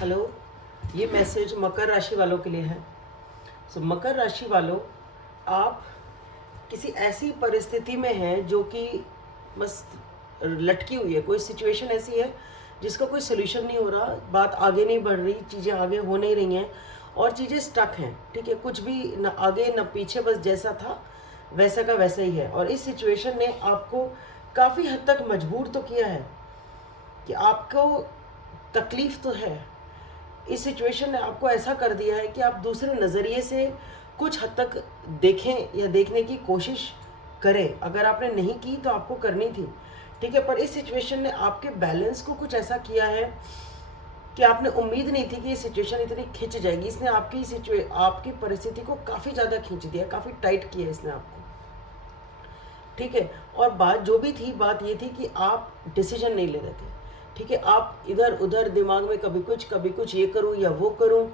Hello, ये message मकर राशि वालों के लिए है। मकर राशि वालों, आप किसी ऐसी परिस्थिति में हैं जो कि बस लटकी हुई है। कोई सिचुएशन ऐसी है जिसका कोई सोल्यूशन नहीं हो रहा, बात आगे नहीं बढ़ रही, चीज़ें आगे हो नहीं रही हैं और चीज़ें स्टक हैं। ठीक है, कुछ भी न आगे न पीछे, बस जैसा था वैसा का वैसा ही है। और इस सिचुएशन ने आपको काफ़ी हद तक मजबूर तो किया है कि आपको तकलीफ तो है। इस सिचुएशन ने आपको ऐसा कर दिया है कि आप दूसरे नज़रिए से कुछ हद तक देखें या देखने की कोशिश करें। अगर आपने नहीं की तो आपको करनी थी, ठीक है। पर इस सिचुएशन ने आपके बैलेंस को कुछ ऐसा किया है कि आपने उम्मीद नहीं थी कि ये सिचुएशन इतनी खिंच जाएगी। इसने आपकी परिस्थिति को काफ़ी ज़्यादा खींच दिया, काफ़ी टाइट किया इसने आपको, ठीक है। और बात जो भी थी, बात ये थी कि आप डिसीजन नहीं ले रहे थे, ठीक है। आप इधर उधर दिमाग में कभी कुछ ये करूं या वो करूं,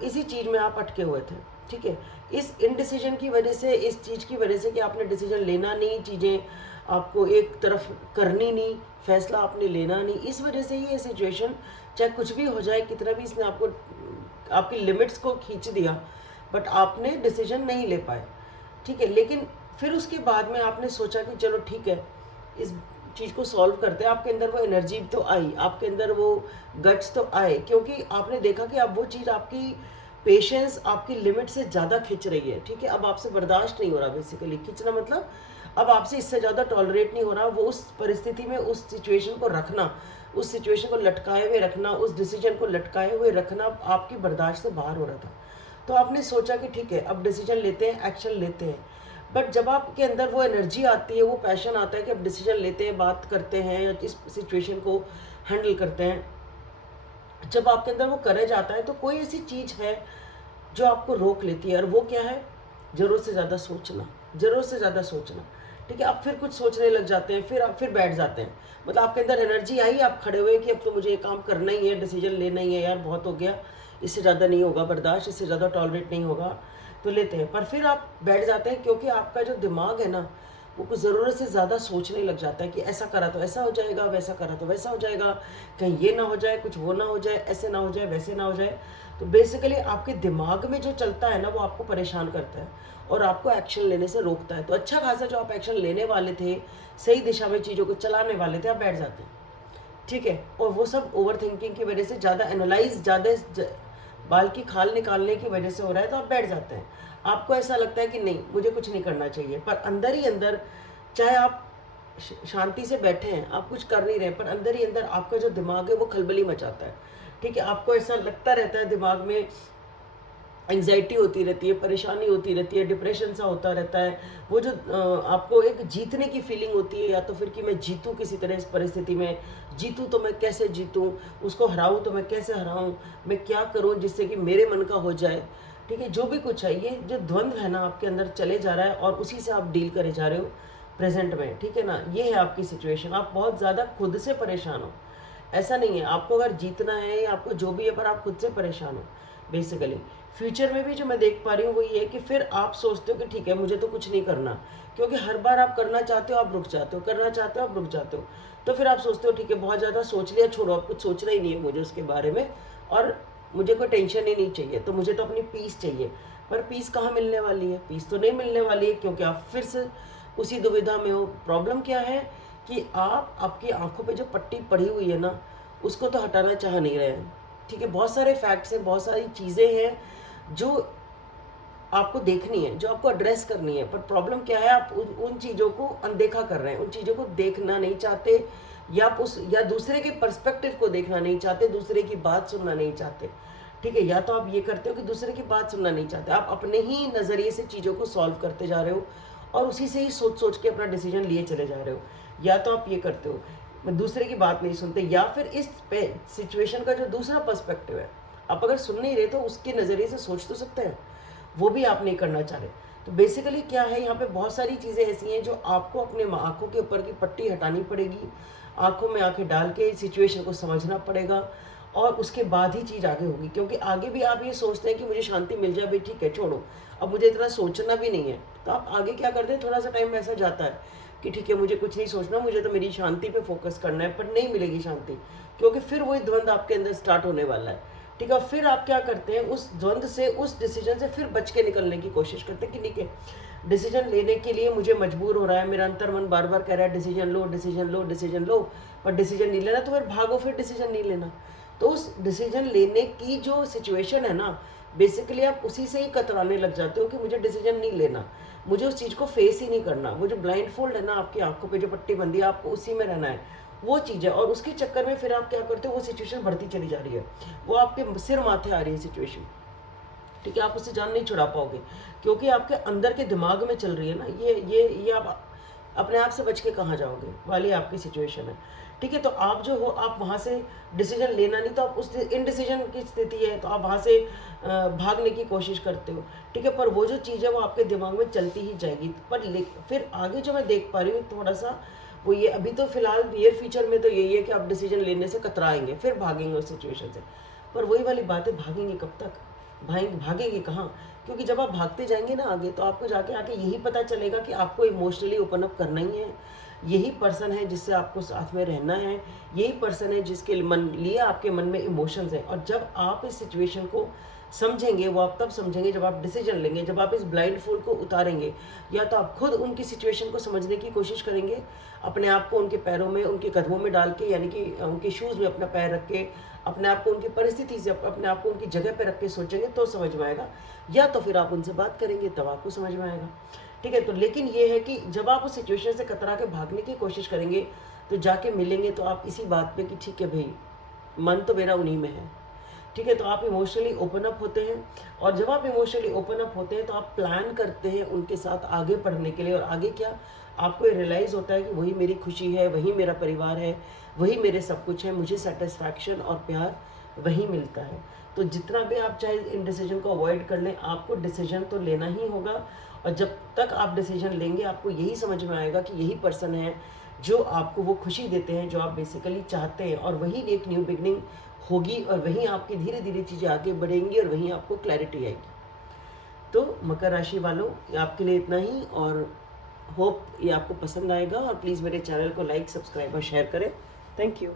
इसी चीज़ में आप अटके हुए थे, ठीक है। इस इनडिसीजन की वजह से, इस चीज़ की वजह से कि आपने डिसीजन लेना नहीं, चीज़ें आपको एक तरफ करनी नहीं, फैसला आपने लेना नहीं, इस वजह से ही ये सिचुएशन, चाहे कुछ भी हो जाए, कितना भी इसने आपको आपकी लिमिट्स को खींच दिया, बट आपने डिसीजन नहीं ले पाए, ठीक है। लेकिन फिर उसके बाद में आपने सोचा कि चलो ठीक है, इस चीज़ को सॉल्व करते हैं। आपके अंदर वो एनर्जी तो आई, आपके अंदर वो गट्स तो आए, क्योंकि आपने देखा कि अब वो चीज़ आपकी पेशेंस, आपकी लिमिट से ज़्यादा खिंच रही है, ठीक है। अब आपसे बर्दाश्त नहीं हो रहा, बेसिकली खिंचना मतलब अब आपसे इससे ज़्यादा टॉलरेट नहीं हो रहा। वो उस परिस्थिति में उस सिचुएशन को रखना, उस सिचुएशन को लटकाए हुए रखना, उस डिसीजन को लटकाए हुए रखना आपकी बर्दाश्त से बाहर हो रहा था। तो आपने सोचा कि ठीक है, अब डिसीजन लेते हैं, एक्शन लेते हैं। बट जब आपके अंदर वो एनर्जी आती है, वो पैशन आता है कि अब डिसीजन लेते हैं, बात करते हैं या इस सिचुएशन को हैंडल करते हैं, जब आपके अंदर वो करेज आता है, तो कोई ऐसी चीज़ है जो आपको रोक लेती है। और वो क्या है? ज़रूरत से ज़्यादा सोचना, ज़रूरत से ज़्यादा सोचना, ठीक है। आप फिर कुछ सोचने लग जाते हैं, फिर आप फिर बैठ जाते हैं। मतलब आपके अंदर एनर्जी आई, आप खड़े हुए कि अब तो मुझे ये काम करना ही है, डिसीजन लेना ही है, यार बहुत हो गया, इससे ज़्यादा नहीं होगा बर्दाश्त, इससे ज़्यादा टॉलरेट नहीं होगा, तो लेते हैं। पर फिर आप बैठ जाते हैं, क्योंकि आपका जो दिमाग है ना, वो कुछ ज़रूरत से ज़्यादा सोचने लग जाता है कि ऐसा करा तो ऐसा हो जाएगा, वैसा करा तो वैसा हो जाएगा, कहीं ये ना हो जाए, कुछ वो ना हो जाए, ऐसे ना हो जाए, वैसे ना हो जाए। तो बेसिकली आपके दिमाग में जो चलता है ना, वो आपको परेशान करता है और आपको एक्शन लेने से रोकता है। तो अच्छा खासा जो आप एक्शन लेने वाले थे, सही दिशा में चीज़ों को चलाने वाले थे, आप बैठ जाते हैं, ठीक है। और वो सब ओवर थिंकिंग की वजह से, ज़्यादा एनालाइज, बाल की खाल निकालने की वजह से हो रहा है, तो आप बैठ जाते हैं। आपको ऐसा लगता है कि नहीं, मुझे कुछ नहीं करना चाहिए, पर अंदर ही अंदर, चाहे आप शांति से बैठे हैं, आप कुछ कर नहीं रहे, पर अंदर ही अंदर आपका जो दिमाग है वो खलबली मचाता है, ठीक है। आपको ऐसा लगता रहता है, दिमाग में एंग्जाइटी होती रहती है, परेशानी होती रहती है, डिप्रेशन सा होता रहता है। वो जो आपको एक जीतने की फीलिंग होती है, या तो फिर कि मैं जीतूँ किसी तरह इस परिस्थिति में, जीतूँ तो मैं कैसे जीतूँ, उसको हराऊँ तो मैं कैसे हराऊँ, मैं क्या करूँ जिससे कि मेरे मन का हो जाए, ठीक है। जो भी कुछ है, ये जो द्वंद्व है ना, आपके अंदर चले जा रहा है और उसी से आप डील करे जा रहे हो प्रेजेंट में, ठीक है ना। ये है आपकी सिचुएशन, आप बहुत ज़्यादा खुद से परेशान हो। ऐसा नहीं है, आपको अगर जीतना है या आपको जो भी है, पर आप खुद से परेशान हो बेसिकली। फ्यूचर में भी जो मैं देख पा रही हूँ वो ये है कि फिर आप सोचते हो कि ठीक है, मुझे तो कुछ नहीं करना, क्योंकि हर बार आप करना चाहते हो, आप रुक जाते हो, करना चाहते हो, आप रुक जाते हो। तो फिर आप सोचते हो ठीक है, बहुत ज़्यादा सोच लिया, छोड़ो, अब कुछ सोचना ही नहीं है मुझे उसके बारे में, और मुझे कोई टेंशन ही नहीं चाहिए, तो मुझे तो अपनी पीस चाहिए। पर पीस कहाँ मिलने वाली है? पीस तो नहीं मिलने वाली है, क्योंकि आप फिर से उसी दुविधा में हो। प्रॉब्लम क्या है कि आप, आपकी आंखों पे जो पट्टी पड़ी हुई है ना, उसको तो हटाना चाह नहीं रहे हैं, ठीक है। बहुत सारे फैक्ट्स हैं, बहुत सारी चीज़ें हैं जो आपको देखनी है, जो आपको एड्रेस करनी है। पर प्रॉब्लम क्या है, आप उन चीज़ों को अनदेखा कर रहे हैं, उन चीज़ों को देखना नहीं चाहते, या दूसरे के पर्सपेक्टिव को देखना नहीं चाहते, दूसरे की बात सुनना नहीं चाहते, ठीक है। या तो आप ये करते हो कि दूसरे की बात सुनना नहीं चाहते, आप अपने ही नज़रिए से चीज़ों को सॉल्व करते जा रहे हो और उसी से ही सोच सोच के अपना डिसीजन लिए चले जा रहे हो। या तो आप ये करते हो, दूसरे की बात नहीं सुनते, या फिर इस सिचुएशन का जो दूसरा पर्सपेक्टिव है, आप अगर सुन नहीं रहे तो उसके नज़रिए से सोच तो सकते हैं, वो भी आप नहीं करना चाह रहे। तो बेसिकली क्या है, यहाँ पे बहुत सारी चीज़ें ऐसी हैं जो आपको अपने आँखों के ऊपर की पट्टी हटानी पड़ेगी, आँखों में आँखें डाल के सिचुएशन को समझना पड़ेगा, और उसके बाद ही चीज़ आगे होगी। क्योंकि आगे भी आप ये सोचते हैं कि मुझे शांति मिल जाए, भाई ठीक है, छोड़ो, अब मुझे इतना सोचना भी नहीं है, तो आप आगे क्या करते हैं, थोड़ा सा टाइम ऐसा जाता है, कि ठीक है मुझे कुछ नहीं सोचना, मुझे तो मेरी शांति पे फोकस करना है, पर नहीं मिलेगी शांति, क्योंकि फिर वही द्वंद आपके अंदर स्टार्ट होने वाला है। ठीक है, फिर आप क्या करते हैं, उस द्वंद से, उस डिसीजन से फिर बच के निकलने की कोशिश करते हैं कि ठीक है डिसीजन लेने के लिए मुझे मजबूर हो रहा है, मेरा अंतर्मन बार बार कह रहा है डिसीजन लो डिसीजन लो डिसीजन लो, पर डिसीजन नहीं लेना, तो फिर भागो, फिर डिसीजन नहीं लेना। तो उस डिसीजन लेने की जो सिचुएशन है ना, बेसिकली आप उसी से ही कतराने लग जाते हो कि मुझे डिसीजन नहीं लेना, मुझे उस चीज़ को फेस ही नहीं करना। वो जो ब्लाइंड फोल्ड है ना आपकी आंखों पे जो पट्टी बंदी है, आपको उसी में रहना है, वो चीज़ है। और उसके चक्कर में फिर आप क्या करते हो, वो सिचुएशन बढ़ती चली जा रही है, वो आपके सिर माथे आ रही है सिचुएशन। ठीक है, आप उससे जान नहीं छुड़ा पाओगे, क्योंकि आपके अंदर के दिमाग में चल रही है ना, ये आप अपने आप से बच के कहाँ जाओगे वाली आपकी सिचुएशन है। ठीक है, तो आप जो हो, आप वहाँ से डिसीजन लेना नहीं, तो आप उस इनडिसीजन की स्थिति है, तो आप वहाँ से भागने की कोशिश करते हो। ठीक है, पर वो जो चीज़ है वो आपके दिमाग में चलती ही जाएगी। पर फिर आगे जो मैं देख पा रही हूँ थोड़ा सा, वो ये अभी तो फिलहाल नियर फ्यूचर में तो यही है कि आप डिसीजन लेने से कतराएंगे, फिर भागेंगे उस सिचुएशन से। पर वही वाली बात है, भागेंगे कब तक, भागेंगे कहाँ? क्योंकि जब आप भागते जाएंगे ना आगे, तो आपको जाके आके यही पता चलेगा कि आपको इमोशनली ओपन अप करना ही है, यही पर्सन है जिससे आपको साथ में रहना है, यही पर्सन है जिसके मन लिए आपके मन में इमोशंस हैं। और जब आप इस सिचुएशन को समझेंगे, वो आप तब समझेंगे जब आप डिसीजन लेंगे, जब आप इस ब्लाइंड फोल्ड को उतारेंगे, या तो आप खुद उनकी सिचुएशन को समझने की कोशिश करेंगे, अपने आप को उनके पैरों में, उनके कदमों में डाल के, यानी कि उनके शूज़ में अपना पैर रख के, अपने आप को उनकी परिस्थिति से, अपने आप को उनकी जगह पे रख के सोचेंगे तो समझ में आएगा, या तो फिर आप उनसे बात करेंगे तब आपको समझ में आएगा। ठीक है, तो लेकिन ये है कि जब आप उस सिचुएशन से कतरा के भागने की कोशिश करेंगे, तो जाके मिलेंगे तो आप इसी बात पे कि ठीक है भाई, मन तो मेरा उन्हीं में है। ठीक है, तो आप इमोशनली ओपन अप होते हैं, और जब आप इमोशनली ओपन अप होते हैं तो आप प्लान करते हैं उनके साथ आगे बढ़ने के लिए। और आगे क्या, आपको ये रियलाइज़ होता है कि वही मेरी खुशी है, वही मेरा परिवार है, वही मेरे सब कुछ है, मुझे सेटिस्फैक्शन और प्यार वही मिलता है। तो जितना भी आप चाहे इन डिसीजन को अवॉइड कर लें, आपको डिसीजन तो लेना ही होगा। और जब तक आप डिसीजन लेंगे, आपको यही समझ में आएगा कि यही पर्सन है जो आपको वो खुशी देते हैं जो आप बेसिकली चाहते हैं, और वही एक न्यू बिगनिंग होगी, और वहीं आपकी धीरे धीरे चीज़ें आगे बढ़ेंगी, और वहीं आपको क्लैरिटी आएगी। तो मकर राशि वालों, आपके लिए इतना ही, और होप ये आपको पसंद आएगा। और प्लीज़ मेरे चैनल को लाइक, सब्सक्राइब और शेयर करें। Thank you.